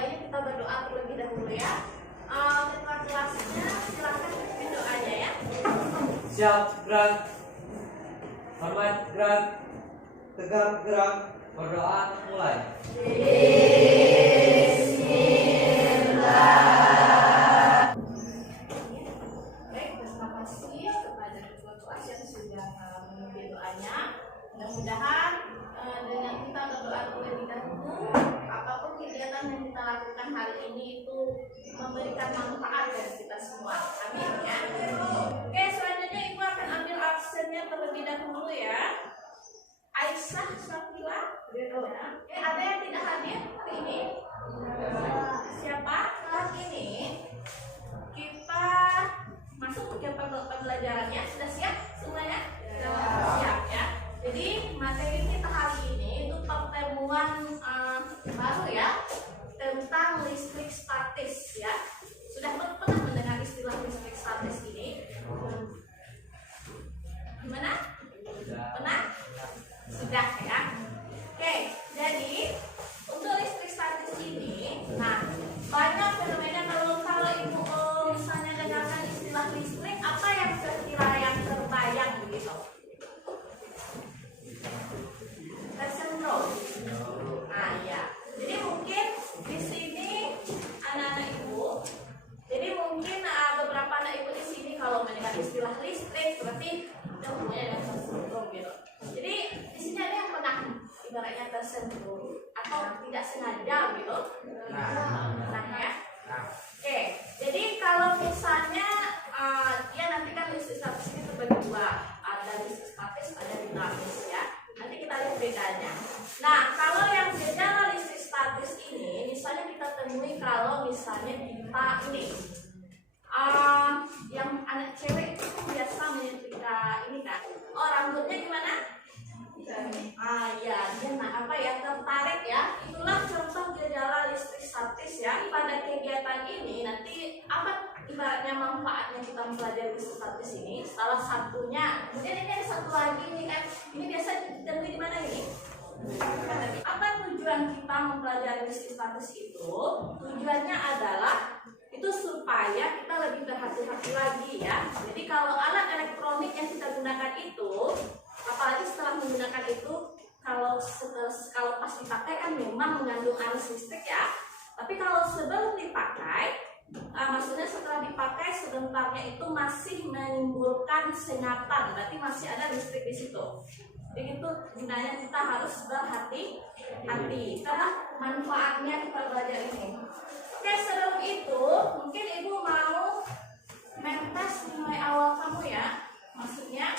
Kita berdoa terlebih dahulu ya. Ketua kelasnya silakan pimpin doanya ya. Siap, gerak. Hormat, gerak. Tegak, gerak. Berdoa, mulai. Bismillah. Baik, terima kasih kepada ketua kelas yang sudah memimpin doanya. Mudah-mudahan dengan kita berdoa terlebih dahulu, apapun kegiatan yang kita lakukan hari ini itu memberikan manfaat dari kita semua. Amin ya. Oke, selanjutnya Ibu akan ambil absennya terlebih dahulu ya. Aisyah, Syafila. Oke, ada yang tidak hadir hari ini? Siapa? Hari ini kita masuk ke pembelajarannya. Sudah siap semuanya? Siap ya. Jadi materi kita hari ini itu pertemuan baru ya, tentang listrik statis ya. Sudah pernah mendengar istilah listrik statis ini? Gimana? Pernah? Sudah ya. Oke, jadi untuk listrik statis ini, nah banyak fenomena. Kalau Ibu misalnya dengarkan istilah listrik, apa yang yang terbayang begitu? Tersentuh. Nah ya, jadi mungkin di sini anak-anak Ibu, jadi mungkin beberapa anak Ibu di sini kalau mendengar istilah listrik berarti punya yang tersentuh gitu. Jadi di sini ada yang pernah ibaratnya tersentuh atau tidak sengaja gitu. Nah ya. Oke, jadi kalau misalnya dia nanti kan listrik statis ini terbagi dua, ada listrik statis, ada dinamis ya. Nanti kita lihat bedanya. Nah, kalau yang gejala listrik statis ini, misalnya kita temui kalau misalnya kita ini, yang anak cewek itu biasa menyetrika ini kan, oh rambutnya gimana? Ya, dia tertarik ya. Itulah contoh gejala listrik statis ya. Pada kegiatan ini nanti apa ibaratnya manfaatnya kita mempelajari listrik statis ini? Salah satunya, kemudian ini ada satu lagi nih kan. Ini biasa ditemui di mana ini? Apa tujuan kita mempelajari listrik statis itu? Tujuannya adalah itu supaya kita lebih berhati-hati lagi ya. Jadi kalau alat elektronik yang kita gunakan itu, apalagi setelah menggunakan itu, kalau pas dipakai kan memang mengandung arus listrik ya. Tapi kalau sebelum dipakai, maksudnya setelah dipakai sebentarnya itu masih menimbulkan sengatan, berarti masih ada listrik di situ. Begitu gunanya kita harus berhati-hati. Karena manfaatnya kita belajar ini. Oke, sebelum itu mungkin Ibu mau mentes mulai awal kamu ya. Maksudnya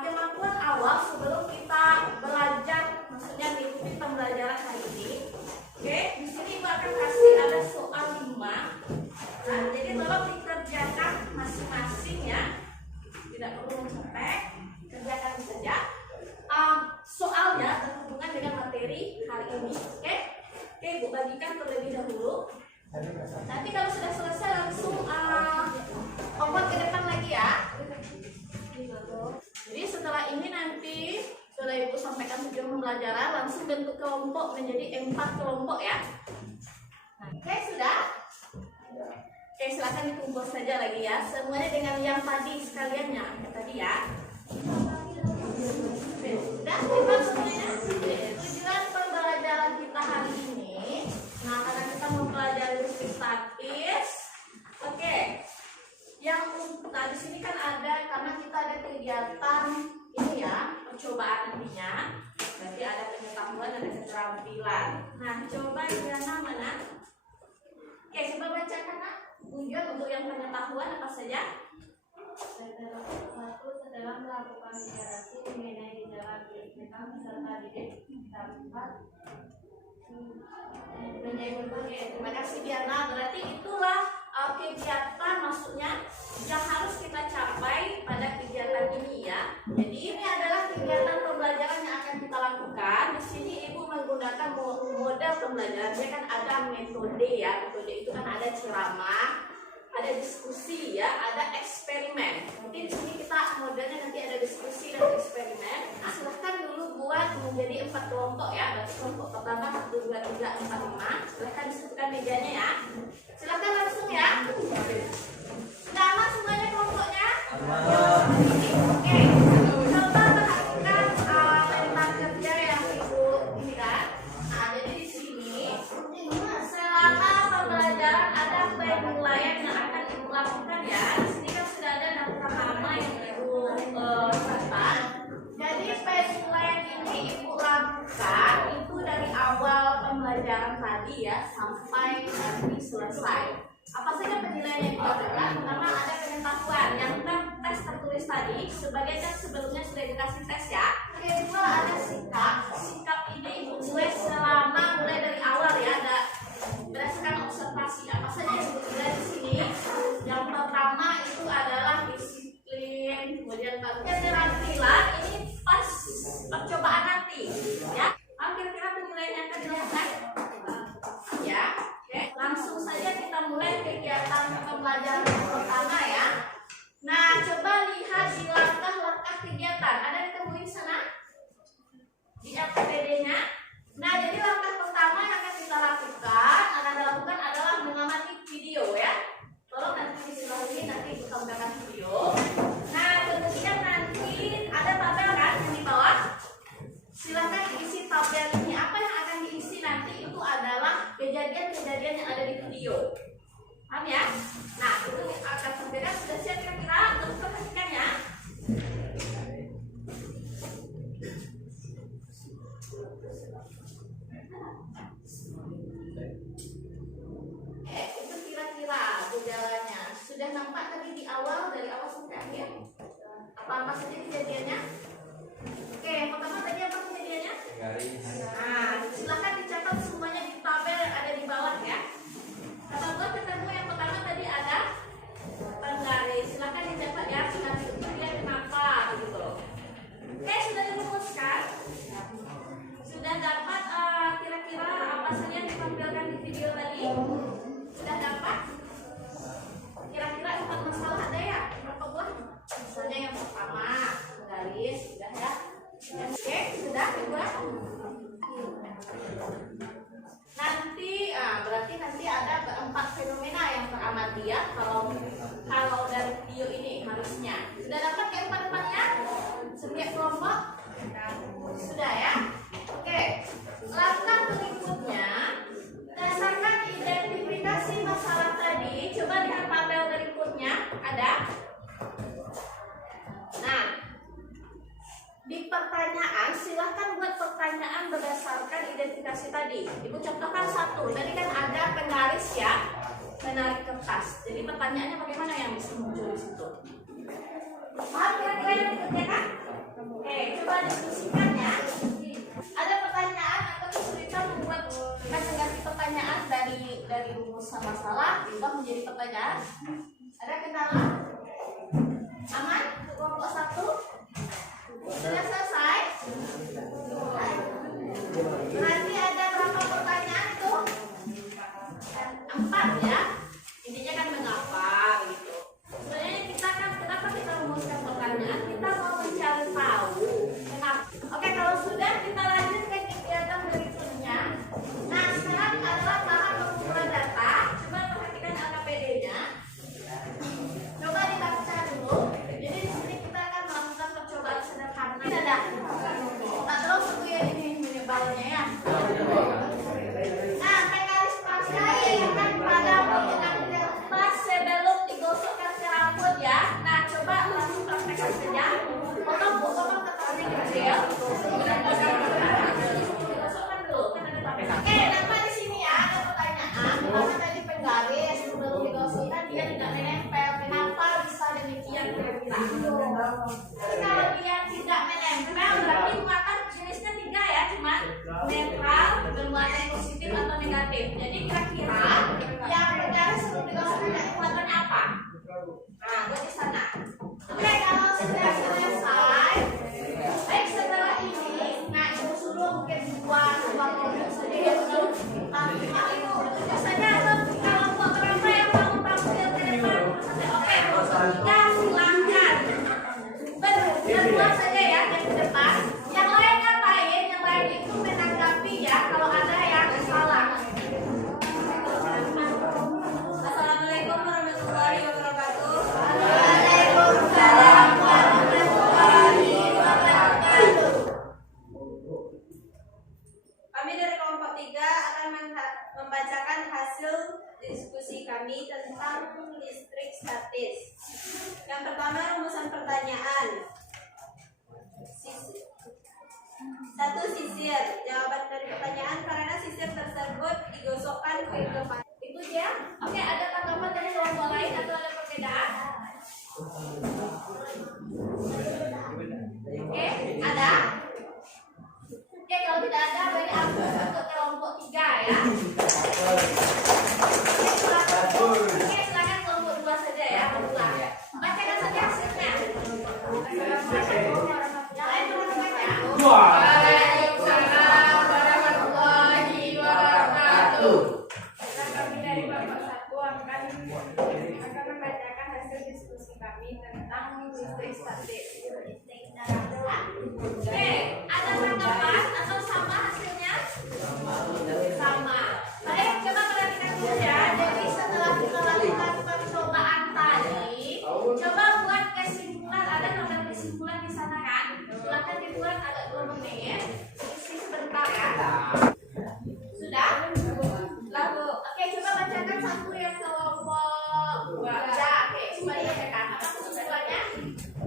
kemampuan awal sebelum kita belajar, maksudnya mengikuti pembelajaran hari ini. Oke, di sini Ibu akan kasih ada soal 5. Nah, jadi tolong dikerjakan masing-masing ya. Tidak perlu mencetek, kerjakan saja. Soalnya berhubungan dengan materi hari ini. Oke, Ibu bagikan terlebih dahulu. Nanti kalau sudah selesai langsung obat ke depan lagi ya. Jadi setelah ini nanti setelah Ibu sampaikan tujuan pembelajaran, langsung bentuk kelompok menjadi 4 kelompok ya. Oke, sudah? Oke, silakan dikumpul saja lagi ya. Semuanya dengan yang tadi sekaliannya, tadi ya. Sudah, memang semuanya. Tujuan pembelajaran kita hari ini, nah karena kita mempelajari listrik statis. Oke. Yang di sini kan ada, karena kita ada kegiatan ini ya, percobaan nantinya. Berarti ada pengetahuan, ada keterampilan. Nah, coba Diana mana? Oke, coba bacakan nak. tujuan untuk yang pengetahuan apa saja? Satu, setelah melakukan interaksi mengenai gejala klinikal serta dapat Oke, terima kasih Diana. Berarti itulah kegiatan maksudnya yang harus kita capai pada kegiatan ini ya. Jadi ini adalah kegiatan pembelajaran yang akan kita lakukan. Di sini Ibu menggunakan model pembelajaran. Dia kan ada metode ya. Metode itu kan ada ceramah, ada diskusi ya, ada eksperimen. Nanti di sini kita modelnya nanti ada diskusi dan eksperimen. Nah, silahkan dulu buat menjadi 4 kelompok ya. Berarti kelompok pertama 1, 2, 3, 4, 5. Silahkan disebutkan mejanya ya. Silahkan langsung ya. Sudah aman semuanya kelompoknya? Oke. Coba perhatikan tentang kerja yang Ibu ini kan. Nah, jadi di sini selama pembelajaran ada penilaian yang akan Ibu lakukan ya. Di sini kan sudah ada daftar nama yang Ibu catat. Jadi penilaian ini Ibu lakukan itu dari awal pembelajaran tadi ya sampai nanti selesai. Apa saja penilaian yang dilakukan? Pertama ada pengetahuan yang tes tertulis tadi. Sebagai tes sebelumnya sudah dikasih tes ya. Kedua ada sikap. Sikap ini Ibu tulis selama mulai dari awal ya. Ada berdasarkan observasi apa saja yang Ibu tulis di sini. Yang pertama itu adalah disiplin. Kemudian keterampilan ini pas percobaan nanti ya. Kira-kira penilaian yang akan dilakukan ya. Oke, langsung saja kita mulai kegiatan pembelajaran yang pertama ya. Nah, coba lihat di langkah-langkah kegiatan. Ada ditemuin sana? Di FPD-nya. Nah, jadi langkah pertama yang akan kita lakukan adalah mengamati video ya. Tolong nanti disilahi nanti kita tampilkan video. Nah, kemudian nanti ada tabel kan yang di bawah. Silahkan isi tabel ini. Apa yang akan diisi nanti itu adalah kejadian-kejadian yang ada di video. Paham ya? Nah, itu akan sampaikan. Sudah siap kira-kira untuk perhatikannya? Itu kira-kira gejalanya. Sudah nampak tadi di awal, dari awal sampai akhir? Apa-apa saja kejadiannya? Oke, yang pertama tadi apa kejadiannya? Nah, silakan dicatat semuanya di tabel yang ada di bawah ya. Kata buat ketemu yang pertama tadi ada penggaris. Silakan dicatat ya, penggaris itu dia kenapa begitu. Oke, sudah dirumuskan. Sudah dapat kira-kira apa saja yang ditampilkan di video tadi? Sudah dapat? Kira-kira 4 masalah ada ya? Berapa buah? Misalnya yang pertama penggaris, sudah ya. Oke, sudah kedua. Nanti, berarti nanti ada 4 fenomena yang teramati ya. Kalau dari video ini harusnya sudah dapat yang depannya setiap kelompok sudah ya. Oke, langkah berikutnya berdasarkan identifikasi masalah tadi. Coba lihat tabel berikutnya ada. Nah, di pertanyaan, silahkan buat pertanyaan berdasarkan identifikasi tadi. Ibu contohkan satu. Tadi kan ada penggaris ya, menarik kertas. Jadi pertanyaannya bagaimana yang bisa muncul di situ? Paham kira-kira yang dikerjakan? Oke, coba diskusikan ya. Ada pertanyaan atau kesulitan membuat kasih pertanyaan dari rumusan masalah juga menjadi pertanyaan? Ada kendala? Aman? Kelompok 1? Sudah selesai? Nanti ada berapa pertanyaan itu? 4 ya. Intinya kan mengapa begitu. Sebenarnya kita kan kenapa kita rumuskan pertanyaan? Kita mau mencari tahu kenapa. Oke, kalau sudah kita lanjut ke kegiatan berikutnya. Nah, sekarang adalah tahap pengumpulan data. Coba perhatikan LKPD-nya. Coba dibaca dulu. Jadi di sini kita akan melakukan percobaan sederhana. Tidak ada. Tak terus aku ya ini menyebalnya ya. Nah, gue di sana. Oke, kalau sudah selesai, baik setelah ini, nah ibu suruh mungkin buat modul saja ya dulu. Tapi ibu biasanya kalau buat berapa yang mau tampil ke depan, oke, ya silakan. Berdua saja ya yang ke depan. Yang lain ngapain? Yang lain itu menanggapi ya kalau ada yang salah. Assalamualaikum warahmatullahi wabarakatuh. Waalaikumsalam warahmatullahi wabarakatuh. Kami dari kelompok 3 akan membacakan hasil diskusi kami tentang listrik statis. Yang pertama, rumusan pertanyaan. Satu, sisir. Jawaban dari pertanyaan: karena sisir tersebut digosokkan ke depan. Itu dia. Oke, ada tanggapan dari kelompok lain atau ada perbedaan? Oke, ada? Oke, kalau tidak ada, berarti aku untuk kelompok 3 ya. Oke, silakan kelompok 2 saja ya, kebetulan. Bacakan saja hasilnya. Yang lain belum baca. Waalaikumsalam warahmatullahi wabarakatuh. Kami dari Bapak Satu akan membacakan hasil diskusi kami tentang listrik statis. Oke, ada tanggapan atau sama hasilnya? Sama. Baik, coba perhatikan dulu ya. Jadi setelah kita lakukan percobaan tadi, coba buat kesimpulan. Ada gambar kesimpulan di sana kan? Silakan dibuat agak 2 menit. Isi sebentar ya. Sudah? Lalu, oke, coba bacakan satu yang kelompok 2. Oke, coba dibacakan. Apa kesimpulannya?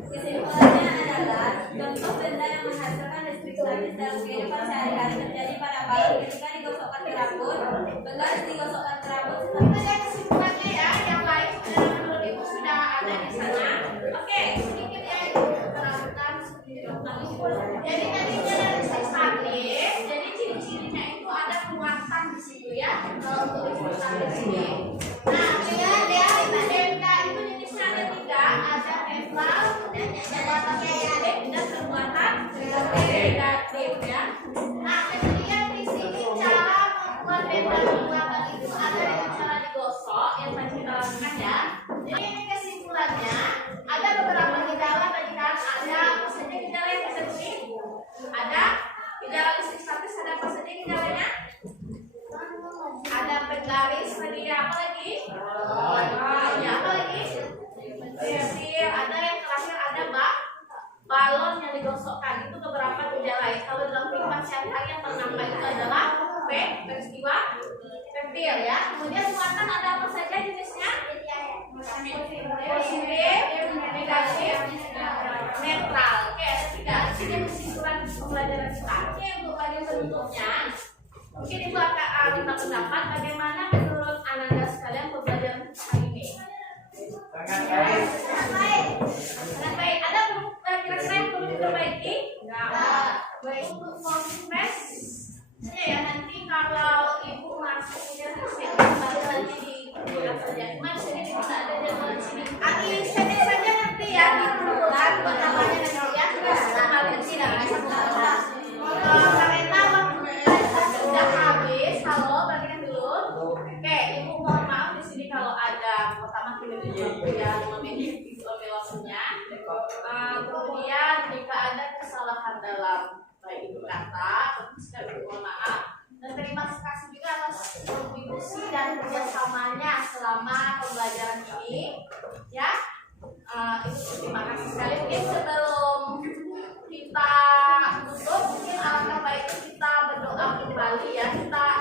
Kesimpulannya adalah contoh benda yang menghasilkan listrik statis dalam kehidupan sehari-hari terjadi pada balon ketika digosokkan ke rambut. Benda harus digosokkan ke rambut. Itu saja kesimpulannya ya. Yang lain menurut ibu sudah ada di sana. Oke, sedikit ya ibu terangkan sedikit. Jadi tadinya dari listrik statis. Jadi ciri-cirinya itu ada muatan di situ ya. Kalau untuk listrik statis ini. Nah, lihat benda itu jenisnya ada 3. Ada netral, muatannya negatif dan bermuatan negatif ya. Nah, kemudian di sini cara membuat benda bermuatan itu ada dengan cara digosok yang tadi kita lakukan ya. Jadi ini kesimpulannya ada beberapa gejala tadi kan, ada apa saja gejala yang bisa di ada gejala listrik statis, ada apa saja gejalanya? Ada penggaris tadi, apa lagi? Ya, apa lagi? Sisir, ada yang terakhir ada balon yang digosokkan. Itu beberapa gejala ya. Kalau dalam kehidupan sehari-hari yang ternampak itu adalah peristiwa petir ya. Kemudian muatan ada apa saja jenisnya? Positif, negatif, netral. Oke, ada 3. Ini kesimpulan pembelajaran kita. Oke, untuk bagian bentuknya mungkin ibu akan minta pendapat bagaimana menurut Ananda sekalian pembelajaran kali ini. Sangat baik. Sangat baik. Ada kira-kira yang perlu diperbaiki? Baik. Untuk progres ya nanti kalau ibu masuknya baru nanti digunakan saja. Cuma di sini tidak ada jadwal di sini. Sini saja nanti ya di bulan buat namanya nanti ya. Sama kecil ya. Karena waktunya sudah habis. Halo, bagian dulu. Oke, ibu mohon maaf di sini kalau ada pertama kita yang memiliki waktunya. Kemudian jika ada kesalahan dalam baik itu kata, sekali mohon maaf. Dan terima kasih juga atas kontribusi dan kerjasamanya selama pembelajaran ini. Ya, itu terima kasih sekali. Mungkin sebelum kita tutup, mungkin alangkah baiknya kita berdoa kembali ya. Kita